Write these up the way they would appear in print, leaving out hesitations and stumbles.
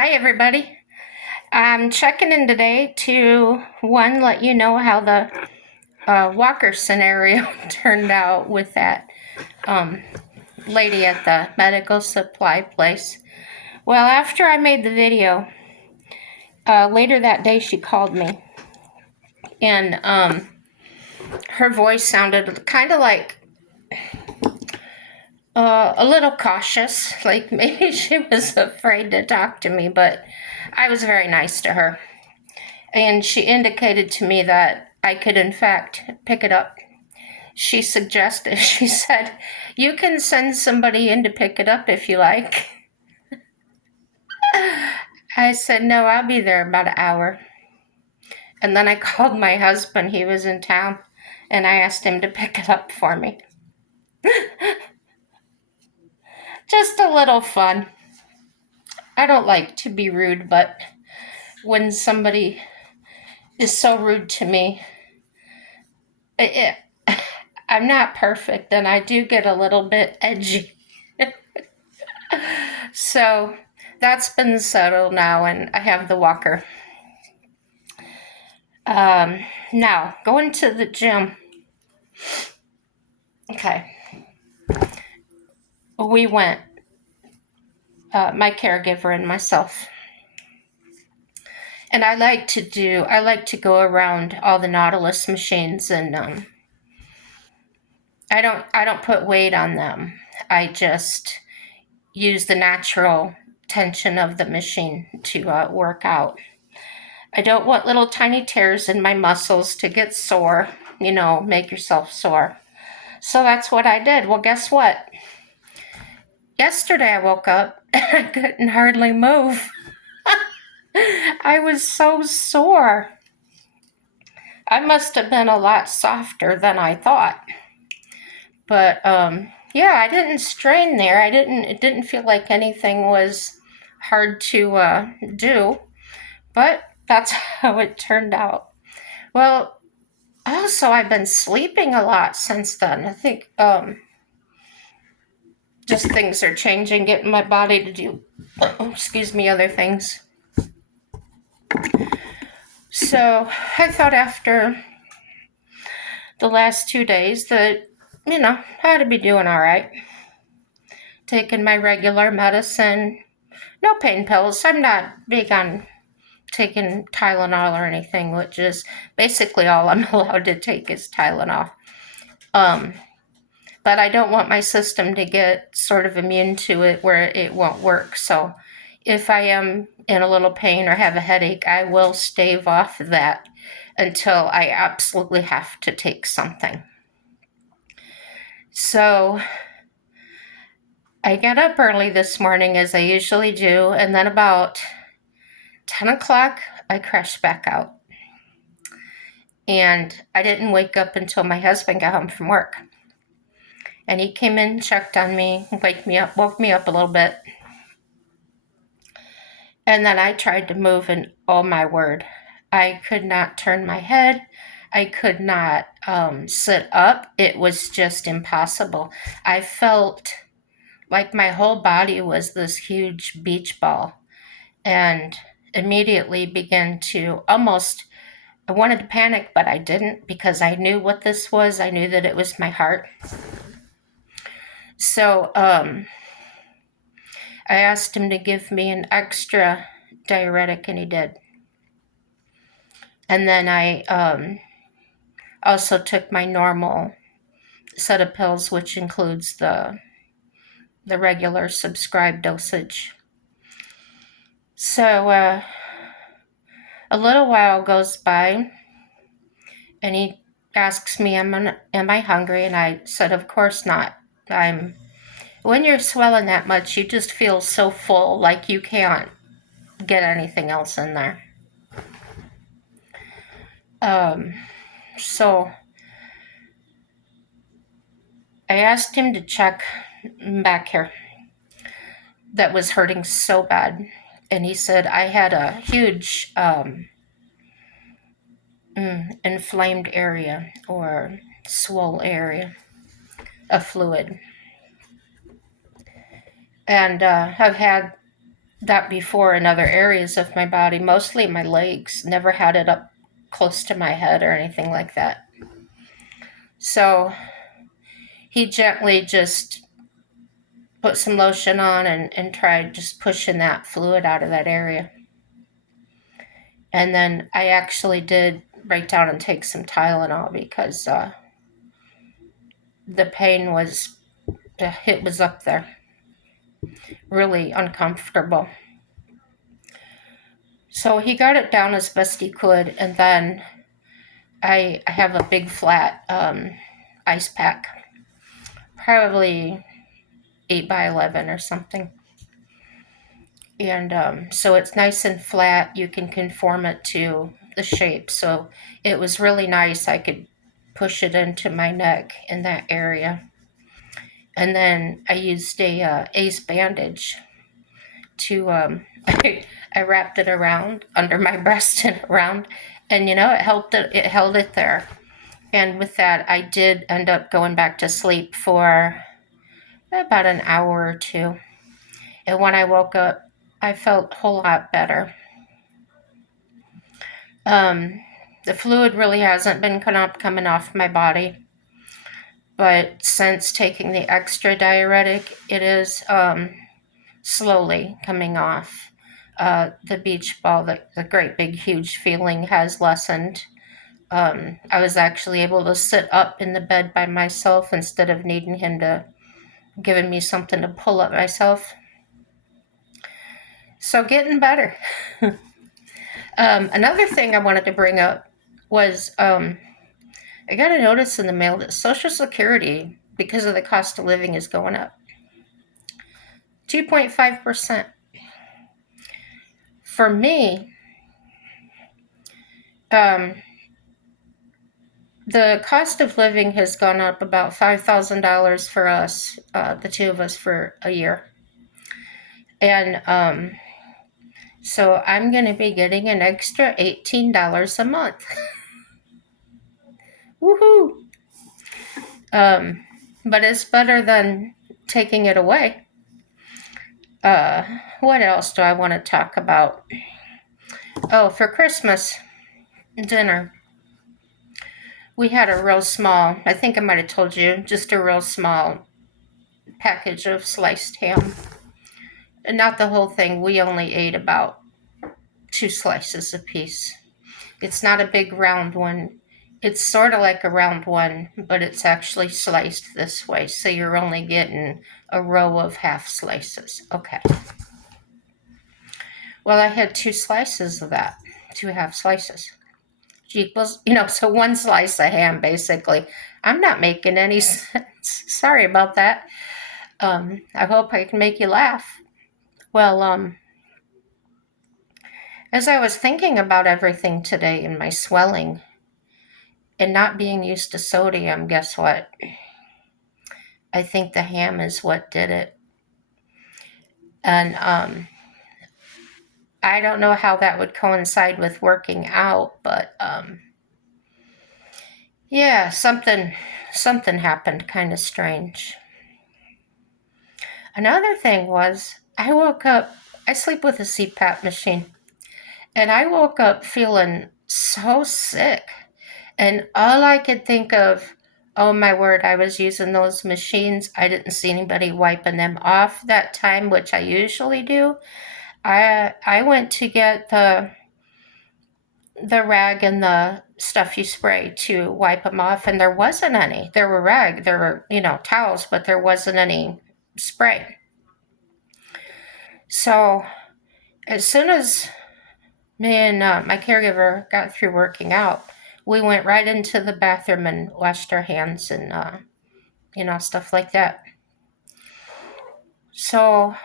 Hi, everybody. I'm checking in today to let you know how the walker scenario turned out with that um, lady at the medical supply place. Well, after I made the video, later that day she called me, and her voice sounded kind of like a little cautious, like maybe she was afraid to talk to me, but I was very nice to her. And she indicated to me that I could, in fact, pick it up. She suggested, she said, you can send somebody in to pick it up if you like. I said, no, I'll be there about an hour. And then I called my husband, he was in town, and I asked him to pick it up for me. Just a little fun. I don't like to be rude, but when somebody is so rude to me, it, I'm not perfect and I do get a little bit edgy. So that's been settled now, and I have the walker. Now, going to the gym. Okay. We went, my caregiver and myself. And I like to go around all the Nautilus machines, and I don't put weight on them. I just use the natural tension of the machine to work out. I don't want little tiny tears in my muscles to get sore, make yourself sore. So that's what I did. Well, guess what? Yesterday I woke up and I couldn't hardly move. I was so sore. I must have been a lot softer than I thought. But yeah, I didn't strain there. It didn't feel like anything was hard to do. But that's how it turned out. Well, also I've been sleeping a lot since then. I think just things are changing, getting my body to do, other things. So I thought after the last 2 days that, I ought to be doing all right. Taking my regular medicine, no pain pills. I'm not big on taking Tylenol or anything, which is basically all I'm allowed to take is Tylenol. But I don't want my system to get sort of immune to it where it won't work. So if I am in a little pain or have a headache, I will stave off that until I absolutely have to take something. So I got up early this morning as I usually do, and then about 10 o'clock, I crashed back out. And I didn't wake up until my husband got home from work. And he came in, checked on me, woke me up a little bit. And then I tried to move, and oh my word, I could not turn my head. I could not sit up. It was just impossible. I felt like my whole body was this huge beach ball, and immediately began to I wanted to panic, but I didn't because I knew what this was. I knew that it was my heart. So I asked him to give me an extra diuretic, and he did. And then I also took my normal set of pills, which includes the regular prescribed dosage. So a little while goes by, and he asks me, "Am I hungry?" And I said, "Of course not. When you're swelling that much, you just feel so full, like you can't get anything else in there." So I asked him to check back here that was hurting so bad. And he said I had a huge inflamed area or swole area of fluid. And I've had that before in other areas of my body, mostly my legs. Never had it up close to my head or anything like that. So he gently just put some lotion on and tried just pushing that fluid out of that area. And then I actually did break down and take some Tylenol because the pain was, it was up there, really uncomfortable. So he got it down as best he could, and then I have a big flat ice pack, probably 8 by 11 or something. And so it's nice and flat. You can conform it to the shape. So it was really nice. I could push it into my neck in that area. And then I used a ace bandage to, I wrapped it around under my breast and around, and it helped it, it held it there. And with that, I did end up going back to sleep for about an hour or two. And when I woke up, I felt a whole lot better. Um, the fluid really hasn't been coming off my body, but since taking the extra diuretic, it is slowly coming off. The beach ball, the great big huge feeling has lessened. I was actually able to sit up in the bed by myself instead of needing him to giving me something to pull up myself. So getting better. Another thing I wanted to bring up was I got a notice in the mail that Social Security, because of the cost of living, is going up 2.5%. For me, um, the cost of living has gone up about $5,000 for us, the two of us, for a year. And so I'm going to be getting an extra $18 a month. Woohoo! But it's better than taking it away. What else do I want to talk about? Oh, for Christmas dinner, we had a real small, I think I might have told you, just a real small package of sliced ham. And not the whole thing. We only ate about 2 slices apiece. It's not a big round one. It's sort of like a round one, but it's actually sliced this way. So you're only getting a row of half slices. Okay. Well, I had 2 slices of that, 2 half slices. Equals, so 1 slice of ham, basically. I'm not making any sense. Sorry about that. I hope I can make you laugh. Well, as I was thinking about everything today and my swelling and not being used to sodium, guess what? I think the ham is what did it. And I don't know how that would coincide with working out, but yeah, something happened kind of strange. Another thing was I woke up, I sleep with a CPAP machine, and I woke up feeling so sick. And all I could think of, oh my word, I was using those machines. I didn't see anybody wiping them off that time, which I usually do. I went to get the rag and the stuff you spray to wipe them off, and there wasn't any. There were towels, but there wasn't any spray. So as soon as me and my caregiver got through working out, we went right into the bathroom and washed our hands and stuff like that. So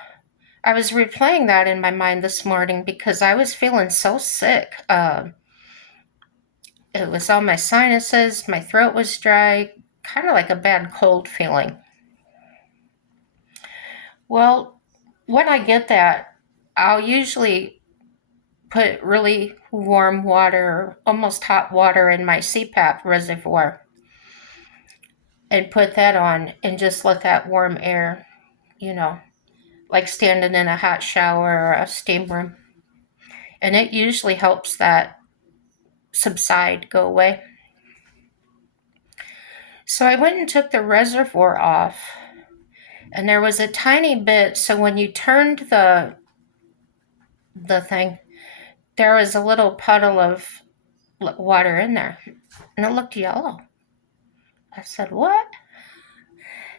I was replaying that in my mind this morning because I was feeling so sick. It was all my sinuses, my throat was dry, kind of like a bad cold feeling. Well, when I get that, I'll usually put really warm water, almost hot water, in my CPAP reservoir and put that on and just let that warm air, like standing in a hot shower or a steam room. And it usually helps that subside, go away. So I went and took the reservoir off, and there was a tiny bit, so when you turned the thing, there was a little puddle of water in there, and it looked yellow. I said, what?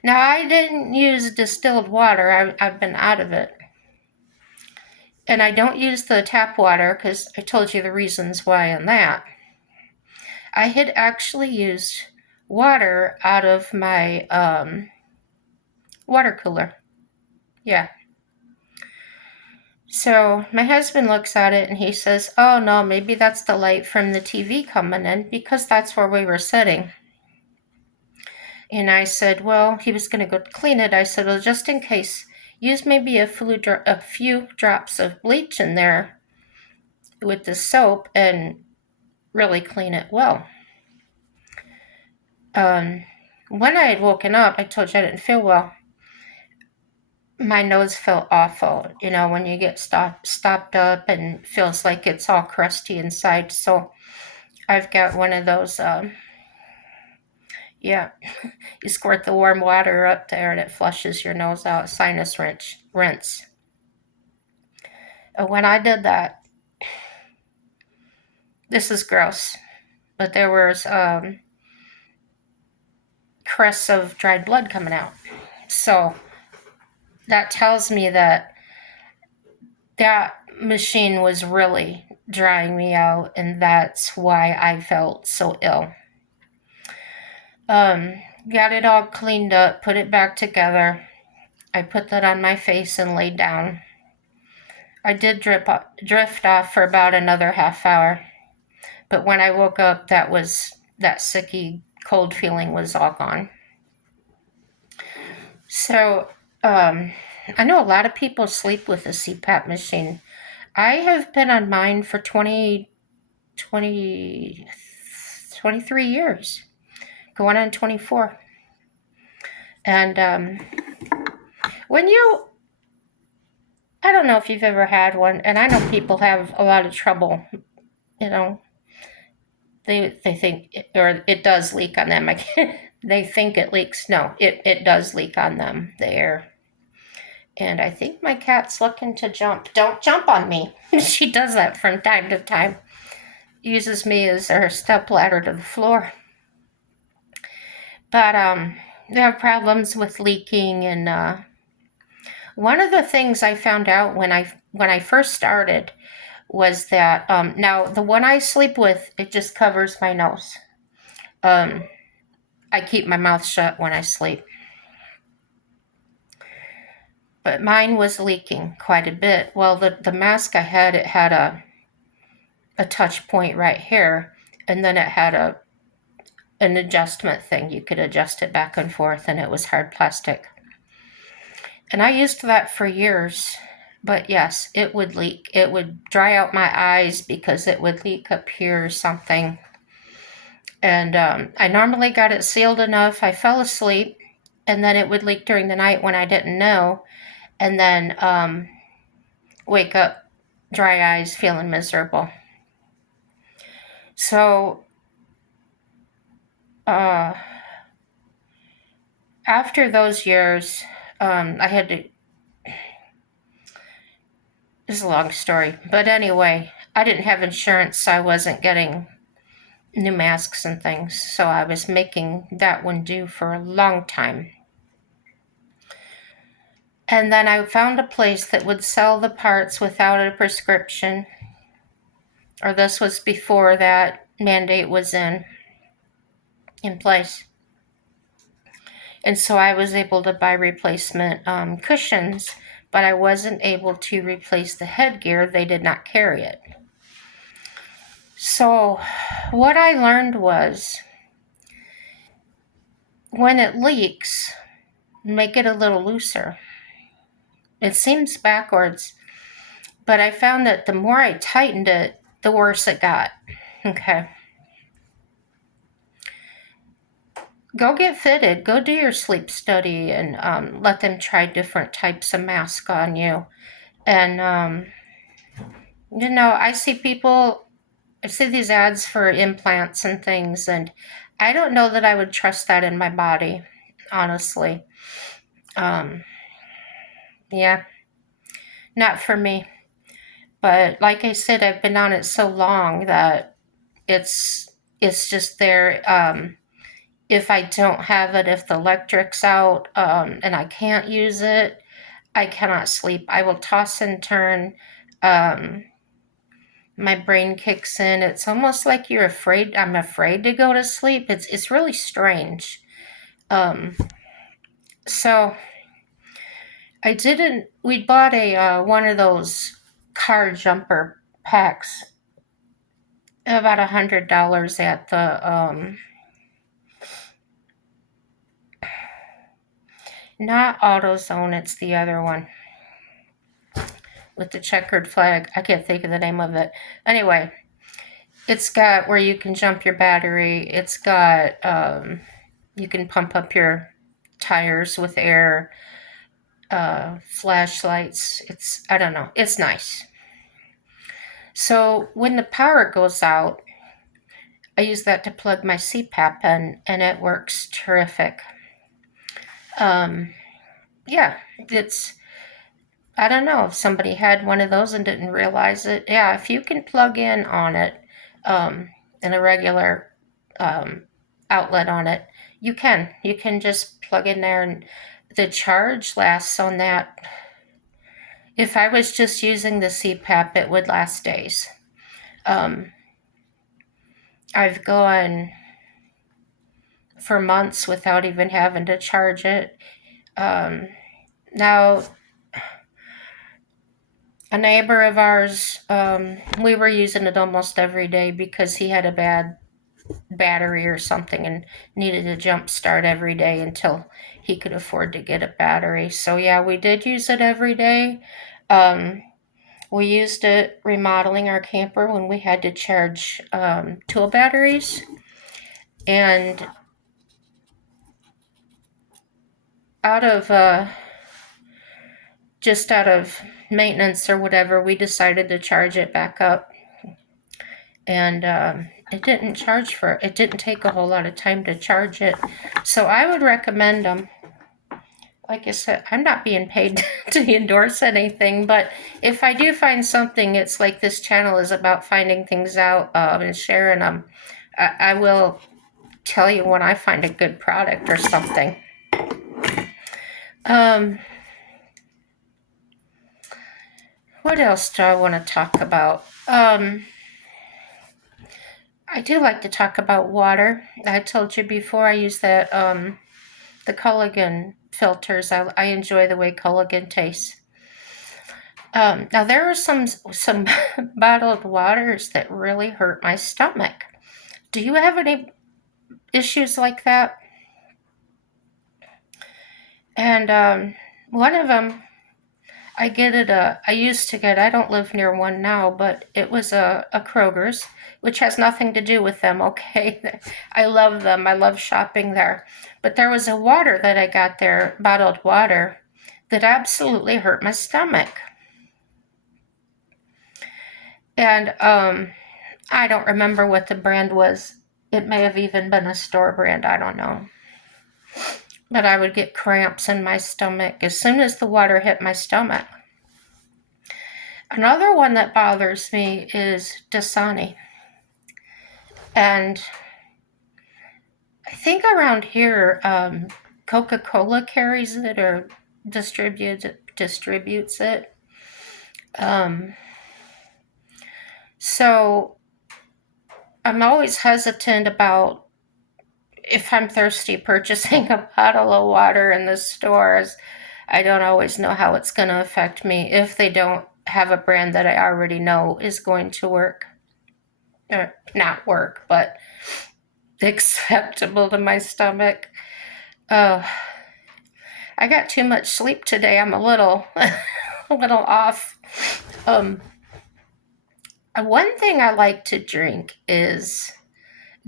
Now, I didn't use distilled water. I've been out of it. And I don't use the tap water because I told you the reasons why on that. I had actually used water out of my water cooler. Yeah. So my husband looks at it and he says, oh no, maybe that's the light from the TV coming in, because that's where we were sitting. And I said, well, he was going to go clean it. I said, well, just in case, use maybe a few drops of bleach in there with the soap and really clean it well. When I had woken up, I told you I didn't feel well. My nose felt awful, you know, when you get stopped up and feels like it's all crusty inside. So I've got one of those, you squirt the warm water up there and it flushes your nose out, sinus rinse. When I did that, this is gross, but there was crests of dried blood coming out. So that tells me that machine was really drying me out, and that's why I felt so ill. Got it all cleaned up, put it back together. I put that on my face and laid down. I did drift off for about another half hour, but when I woke up, that sicky cold feeling was all gone. So I know a lot of people sleep with a CPAP machine. I have been on mine for 23 years, going on 24. And I don't know if you've ever had one, and I know people have a lot of trouble, you know, they think, it does leak on them. They think it leaks. No, it does leak on them, the air. And I think my cat's looking to jump. Don't jump on me. She does that from time to time. Uses me as her step ladder to the floor. But they have problems with leaking, and one of the things I found out when I first started was that now the one I sleep with, it just covers my nose. I keep my mouth shut when I sleep. But mine was leaking quite a bit. Well, the mask I had, it had a touch point right here, and then it had an adjustment thing. You could adjust it back and forth, and it was hard plastic. And I used that for years. But yes, it would leak. It would dry out my eyes because it would leak up here or something. And I normally got it sealed enough. I fell asleep, and then it would leak during the night when I didn't know. And then wake up, dry eyes, feeling miserable. So after those years, I had to, this is a long story, but anyway, I didn't have insurance, so I wasn't getting new masks and things, so I was making that one do for a long time. And then I found a place that would sell the parts without a prescription, or this was before that mandate was in place. And so I was able to buy replacement cushions, but I wasn't able to replace the headgear. They did not carry it. So what I learned was, when it leaks, make it a little looser. It seems backwards, but I found that the more I tightened it, the worse it got. Okay. go get fitted. Go do your sleep study and let them try different types of mask on you. And I see people. I see these ads for implants and things, and I don't know that I would trust that in my body, honestly. Um, yeah, not for me. But like I said, I've been on it so long that it's it's just there. If I don't have it, if the electric's out, and I can't use it, I cannot sleep. I will toss and turn. Um, my brain kicks in. It's almost like you're afraid. I'm afraid to go to sleep. It's really strange. Um, so I didn't. We bought a one of those car jumper packs, about $100 at the not AutoZone. It's the other one with the checkered flag. I can't think of the name of it. Anyway, it's got where you can jump your battery. It's got you can pump up your tires with air, flashlights. I don't know. It's nice. So when the power goes out, I use that to plug my CPAP in, and it works terrific. Yeah, it's, I don't know if somebody had one of those and didn't realize it. Yeah, if you can plug in on it, um, in a regular um, outlet on it, you can. You can just plug in there, and the charge lasts on that. If I was just using the CPAP, it would last days. Um, I've gone for months without even having to charge it. Now, a neighbor of ours, we were using it almost every day because he had a bad battery or something and needed a jump start every day until he could afford to get a battery. So yeah, we did use it every day. We used it remodeling our camper when we had to charge tool batteries. And out of just out of maintenance or whatever, we decided to charge it back up. And it didn't it didn't take a whole lot of time to charge it. So I would recommend them. Like I said, I'm not being paid to endorse anything, but if I do find something, it's like this channel is about finding things out and sharing them. I will tell you when I find a good product or something. What else do I want to talk about? I do like to talk about water. I told you before I use that the Culligan filters. I enjoy the way Culligan tastes. Now there are some bottled waters that really hurt my stomach. Do you have any issues like that? And one of them, I used to get, I don't live near one now, but it was a Kroger's, which has nothing to do with them, okay? I love them. I love shopping there. But there was a water that I got there, bottled water, that absolutely hurt my stomach. And I don't remember what the brand was. It may have even been a store brand. I don't know. But I would get cramps in my stomach as soon as the water hit my stomach. Another one that bothers me is Dasani. And I think around here, Coca-Cola carries it or distributes it. So I'm always hesitant about, if I'm thirsty, purchasing a bottle of water in the stores. I don't always know how it's going to affect me if they don't have a brand that I already know is going to work. Or not work, but acceptable to my stomach. I got too much sleep today. I'm a little off. One thing I like to drink is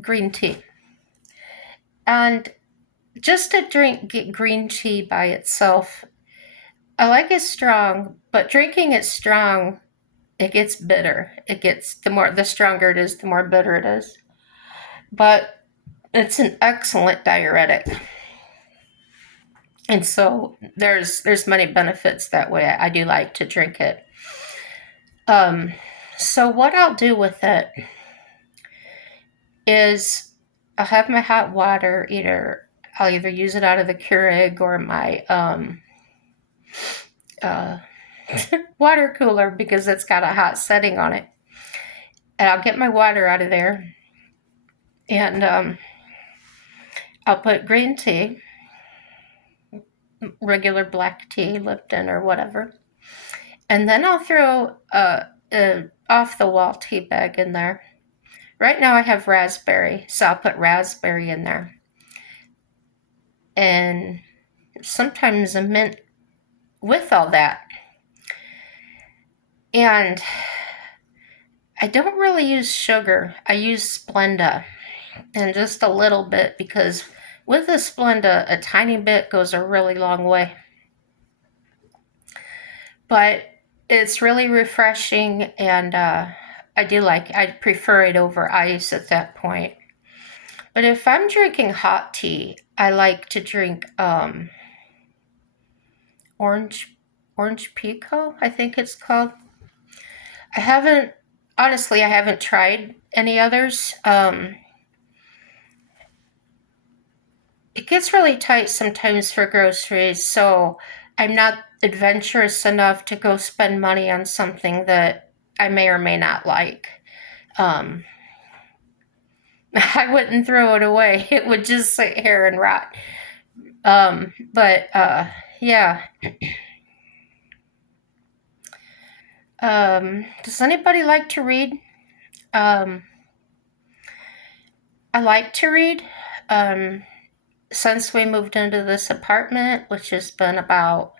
green tea. And just to drink green tea by itself, I like it strong, but drinking it strong, it gets bitter. It gets the stronger it is, the more bitter it is. But it's an excellent diuretic. And so there's many benefits that way. I do like to drink it. Um, so what I'll do with it is I'll have my hot water. I'll either use it out of the Keurig or my uh, water cooler because it's got a hot setting on it. And I'll get my water out of there, and I'll put green tea, regular black tea, Lipton or whatever, and then I'll throw a off the wall tea bag in there. Right now I have raspberry, so I'll put raspberry in there, and sometimes a mint with all that. And I don't really use sugar. I use Splenda, and just a little bit, because with the Splenda, a tiny bit goes a really long way. But it's really refreshing, and I prefer it over ice at that point. But if I'm drinking hot tea, I like to drink orange orange pico, I think it's called. I haven't Honestly, I haven't tried any others. It gets really tight sometimes for groceries, so I'm not adventurous enough to go spend money on something that I may or may not like. Um, I wouldn't throw it away. It would just sit here and rot. But yeah. Does anybody like to read? Um, I like to read. Um, since we moved into this apartment, which has been about,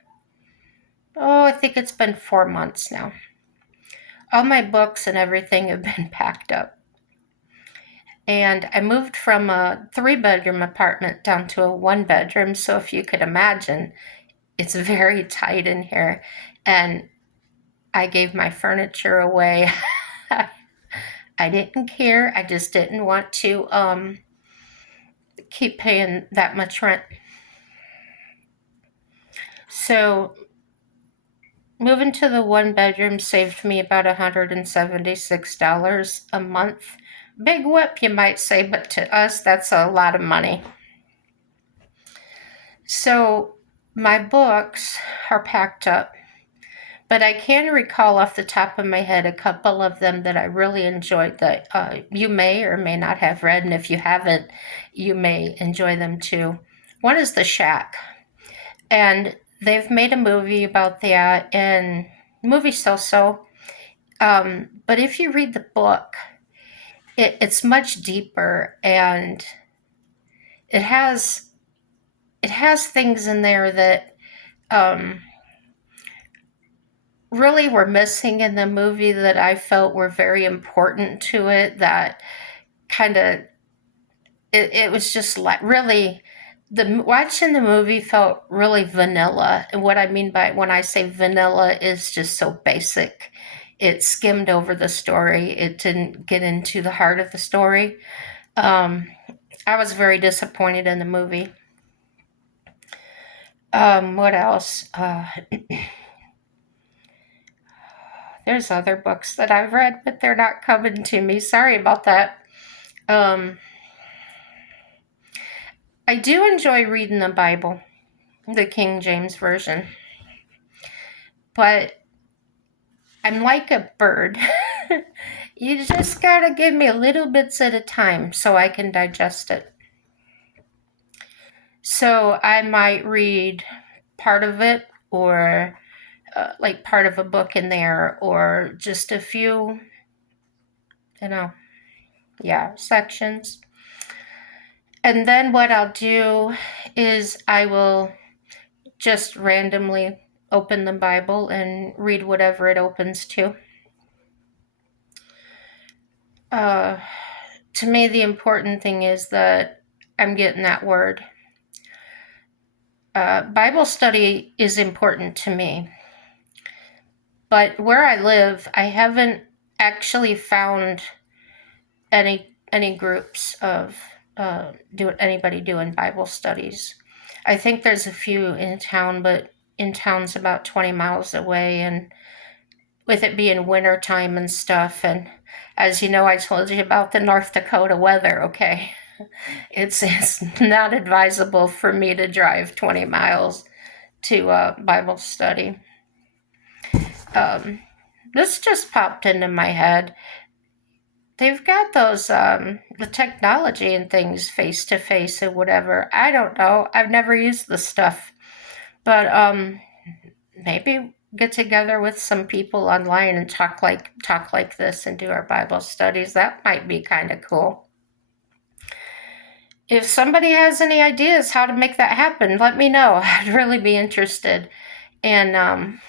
I think it's been 4 months now. All my books and everything have been packed up. And I moved from a 3-bedroom apartment down to a 1-bedroom. So if you could imagine, it's very tight in here. And I gave my furniture away. I didn't care. I just didn't want to keep paying that much rent. So moving to the 1-bedroom saved me about $176 a month. Big whip, you might say, but to us, that's a lot of money. So my books are packed up, but I can recall off the top of my head a couple of them that I really enjoyed that you may or may not have read, and if you haven't, you may enjoy them too. One is The Shack, and they've made a movie about that, and movie so-so. But if you read the book, it's much deeper, and it has it has things in there that um, really were missing in the movie that I felt were very important to it. That kind of it was just like really the watching the movie felt really vanilla. And what I mean by when I say vanilla is just so basic. It skimmed over the story. It didn't get into the heart of the story. Um, I was very disappointed in the movie. What else? There's other books that I've read, but they're not coming to me. Sorry about that. Um, I do enjoy reading the Bible, the King James Version, but I'm like a bird. You just gotta give me little bits at a time so I can digest it. So I might read part of it, or like part of a book in there, or just a few, you know, yeah, sections. And then what I'll do is I will just randomly open the Bible and read whatever it opens to. Uh, to me, the important thing is that I'm getting that word. Bible study is important to me, but where I live, I haven't actually found any groups of anybody doing Bible studies. I think there's a few in town, but in town's about 20 miles away, and with it being winter time and stuff, and as you know, I told you about the North Dakota weather, okay? It's not advisable for me to drive 20 miles to Bible study. This just popped into my head. They've got those the technology and things face to face and whatever. I don't know. I've never used the stuff, but maybe get together with some people online and talk like this and do our Bible studies. That might be kind of cool. If somebody has any ideas how to make that happen, let me know. I'd really be interested. And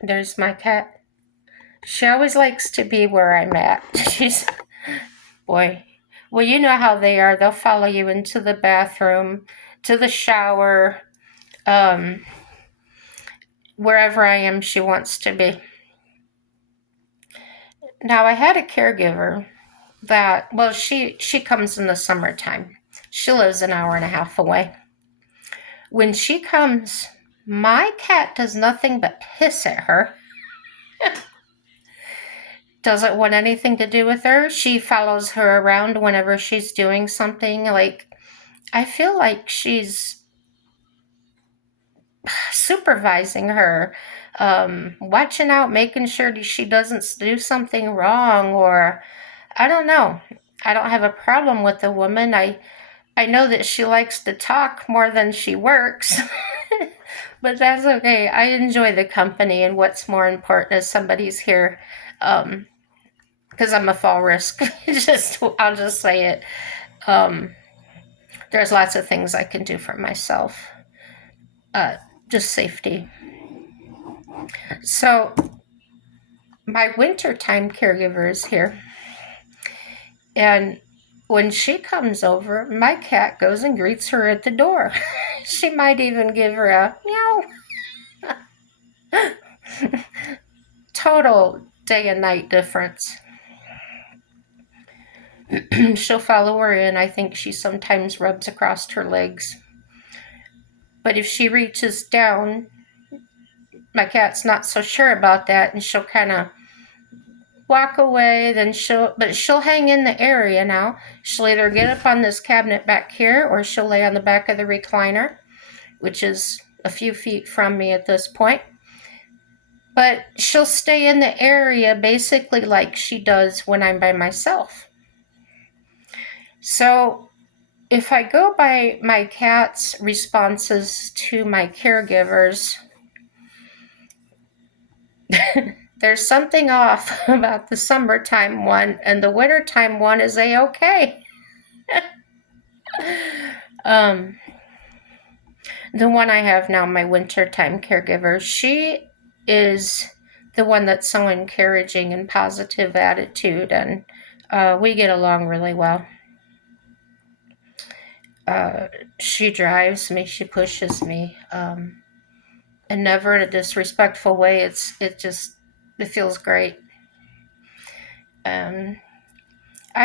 there's my cat. She always likes to be where I'm at. She's, boy. Well, you know how they are. They'll follow you into the bathroom, to the shower, wherever I am, she wants to be. Now, I had a caregiver that, well, she comes in the summertime. She lives an hour and a half away. When she comes, my cat does nothing but hiss at her. Doesn't want anything to do with her. She follows her around whenever she's doing something. Like, I feel like she's supervising her, watching out, making sure she doesn't do something wrong, or I don't know. I don't have a problem with the woman. I know that she likes to talk more than she works. But that's okay. I enjoy the company, and what's more important is somebody's here. Because I'm a fall risk. I'll just say it. There's lots of things I can do for myself. Just safety. So my wintertime caregiver is here, and when she comes over, my cat goes and greets her at the door. She might even give her a meow. Total day and night difference. She'll follow her in. I think she sometimes rubs across her legs. But if she reaches down, my cat's not so sure about that, and she'll kind of walk away. Then she'll hang in the area now. She'll either get up on this cabinet back here, or she'll lay on the back of the recliner, which is a few feet from me at this point. But she'll stay in the area basically like she does when I'm by myself. So if I go by my cat's responses to my caregivers, there's something off about the summertime one, and the wintertime one is a-okay. The one I have now, my wintertime caregiver, she is the one that's so encouraging and positive attitude, and we get along really well. She drives me, she pushes me, and never in a disrespectful way. It feels great. I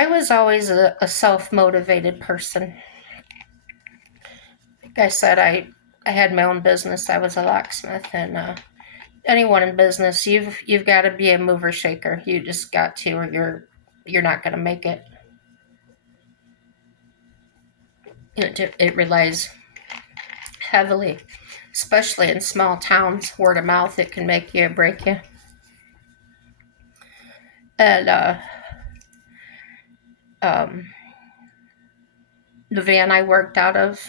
was always a self-motivated person. Like I said, I had my own business. I was a locksmith, and anyone in business, you've got to be a mover shaker. You just got to, or you're not going to make it. It relies heavily, especially in small towns, word of mouth. It can make you or break you. And the van I worked out of,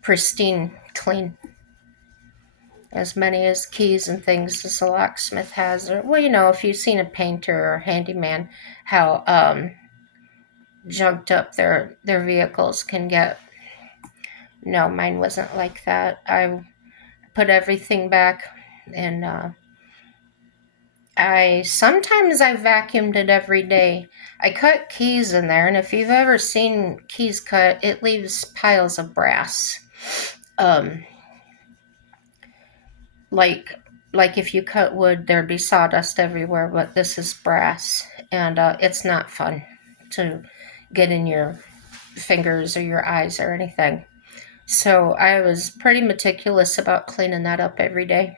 pristine, clean. As many as keys and things as a locksmith has. Or, well, if you've seen a painter or handyman, how junked up their vehicles can get. No, mine wasn't like that. I put everything back, and I Sometimes I vacuumed it every day. I cut keys in there, and if you've ever seen keys cut, it leaves piles of brass. Um, like like if you cut wood, there'd be sawdust everywhere, but this is brass, and it's not fun to get in your fingers or your eyes or anything. So I was pretty meticulous about cleaning that up every day.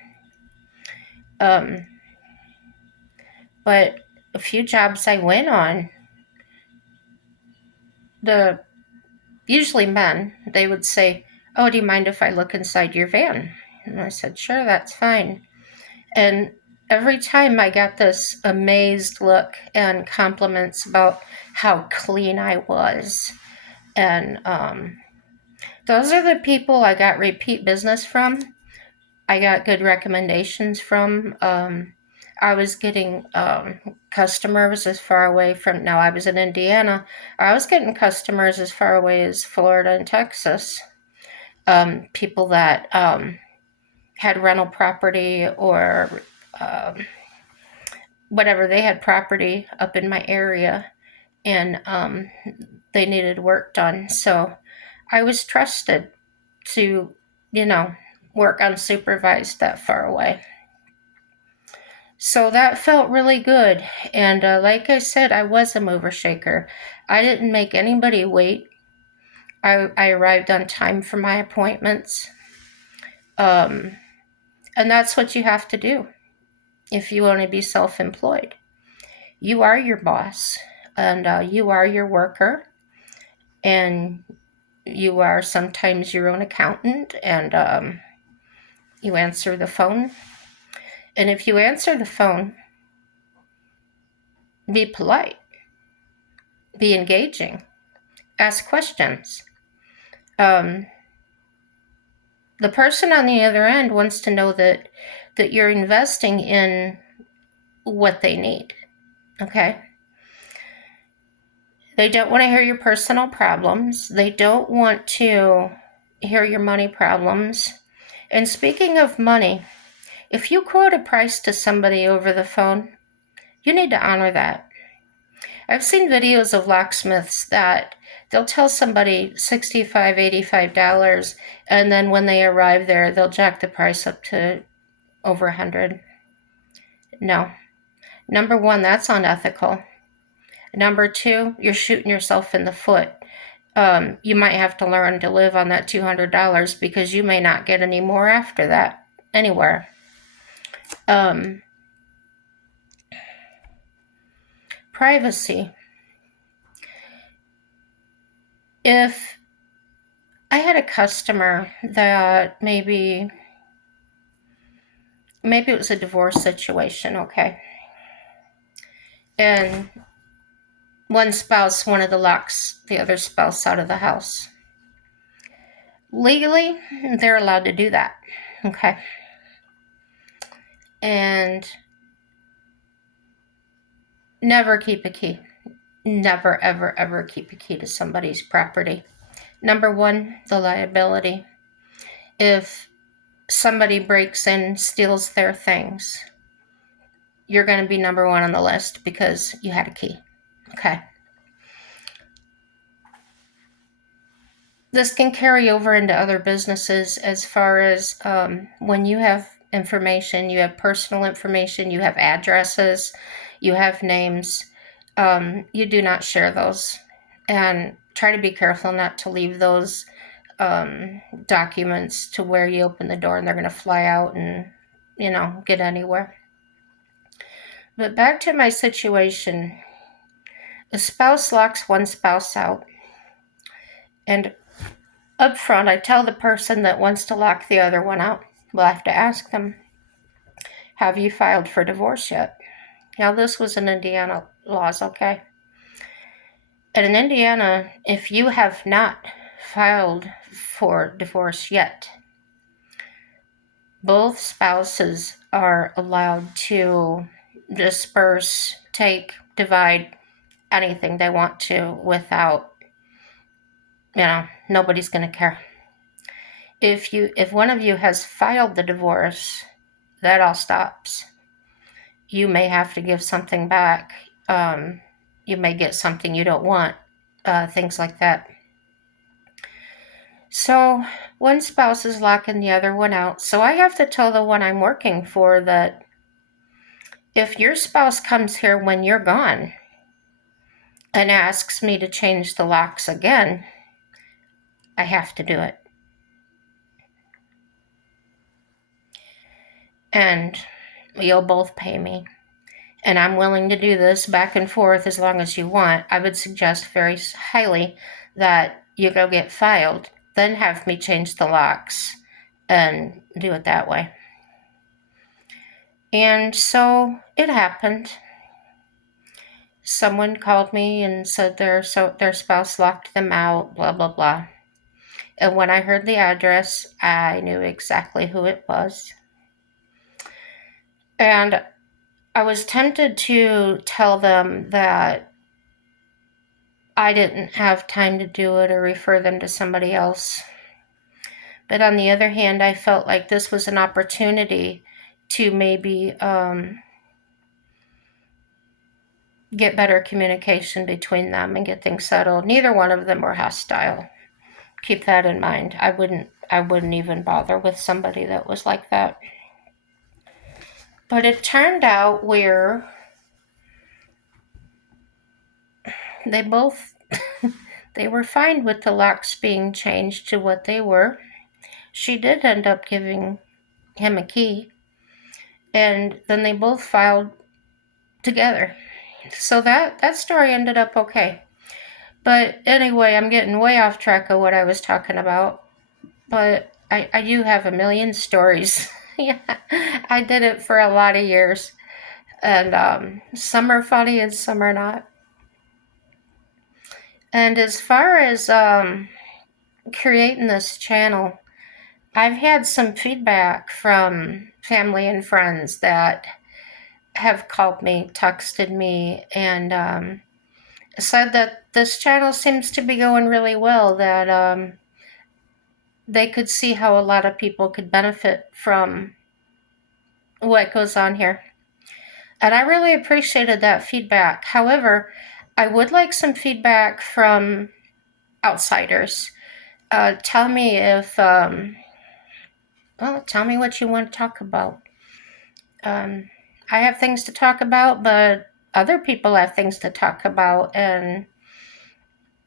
Um, but a few jobs I went on, the usually men, they would say, "Oh, do you mind if I look inside your van?" And I said, "Sure, that's fine." And every time I got this amazed look and compliments about how clean I was. And those are the people I got repeat business from. I got good recommendations from. I was getting customers as far away from, now I was in Indiana, I was getting customers as far away as Florida and Texas. People that had rental property or um, whatever, they had property up in my area, and they needed work done. So I was trusted to, you know, work unsupervised that far away. So that felt really good. And like I said, I was a mover shaker. I didn't make anybody wait. I arrived on time for my appointments. Um, and that's what you have to do if you want to be self employed. You are your boss, and you are your worker, and you are sometimes your own accountant, and you answer the phone. And if you answer the phone, be polite, be engaging, ask questions. Um, the person on the other end wants to know that you're investing in what they need. Okay? They don't want to hear your personal problems. They don't want to hear your money problems. And speaking of money, if you quote a price to somebody over the phone, you need to honor that. I've seen videos of locksmiths that they'll tell somebody $65, $85, and then when they arrive there, they'll jack the price up to over 100. No. Number one, that's unethical. Number two, you're shooting yourself in the foot. You might have to learn to live on that $200 because you may not get any more after that anywhere. Privacy. If I had a customer that maybe it was a divorce situation, okay, and one spouse wanted to lock the other spouse out of the house. Legally, they're allowed to do that, okay? And never keep a key. Never, ever, ever keep a key to somebody's property. Number one, the liability. If somebody breaks in, steals their things, you're going to be number one on the list because you had a key, okay? This can carry over into other businesses as far as when you have information, you have personal information, you have addresses, you have names. You do not share those, and try to be careful not to leave those documents to where you open the door and they're going to fly out and, get anywhere. But back to my situation. A spouse locks one spouse out, and up front, I tell the person that wants to lock the other one out, we'll have to ask them, have you filed for divorce yet? Now, this was in Indiana laws, okay? And in Indiana, if you have not filed for divorce yet, both spouses are allowed to disperse, take, divide anything they want to without, nobody's going to care. If one of you has filed the divorce, that all stops. you may have to give something back. You may get something you don't want, things like that. So one spouse is locking the other one out. So I have to tell the one I'm working for that if your spouse comes here when you're gone and asks me to change the locks again, I have to do it. And you'll both pay me. And I'm willing to do this back and forth as long as you want. I would suggest very highly that you go get filed, then have me change the locks and do it that way. And so it happened. Someone called me and said their spouse locked them out, blah, blah, blah. And when I heard the address, I knew exactly who it was. And I was tempted to tell them that I didn't have time to do it or refer them to somebody else. But on the other hand, I felt like this was an opportunity to maybe get better communication between them and get things settled. Neither one of them were hostile. Keep that in mind. I wouldn't even bother with somebody that was like that. But it turned out where they both they were fine with the locks being changed to what they were. She did end up giving him a key, and then they both filed together. So that story ended up okay. But anyway, I'm getting way off track of what I was talking about. But I do have a million stories. Yeah, I did it for a lot of years. And some are funny and some are not. And as far as creating this channel, I've had some feedback from family and friends that have called me, texted me, and said that this channel seems to be going really well, that they could see how a lot of people could benefit from what goes on here. And I really appreciated that feedback. However, I would like some feedback from outsiders. Tell me if, tell me what you want to talk about. I have things to talk about, but other people have things to talk about, and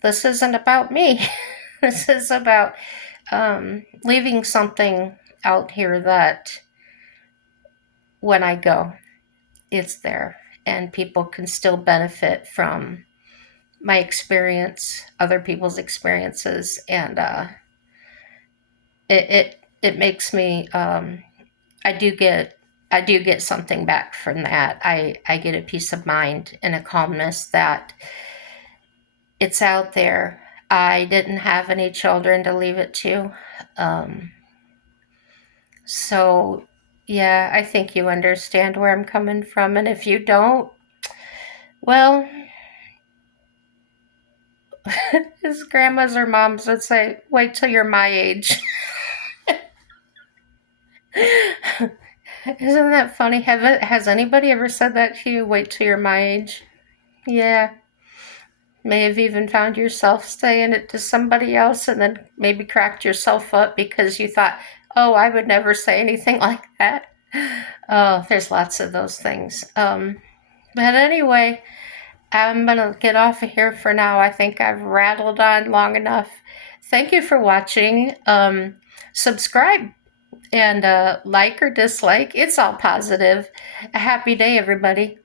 this isn't about me. This is about leaving something out here that when I go, it's there, and people can still benefit from my experience, other people's experiences, and it makes me I do get something back from that. I get a peace of mind and a calmness that it's out there. I didn't have any children to leave it to. So yeah, I think you understand where I'm coming from. And if you don't, well, his grandmas or moms would say, wait till you're my age. Isn't that funny? Has anybody ever said that to you? Wait till you're my age? Yeah. May have even found yourself saying it to somebody else and then maybe cracked yourself up because you thought, oh, I would never say anything like that. Oh, there's lots of those things. But anyway, I'm going to get off of here for now. I think I've rattled on long enough. Thank you for watching. Subscribe and like or dislike. It's all positive. A happy day, everybody.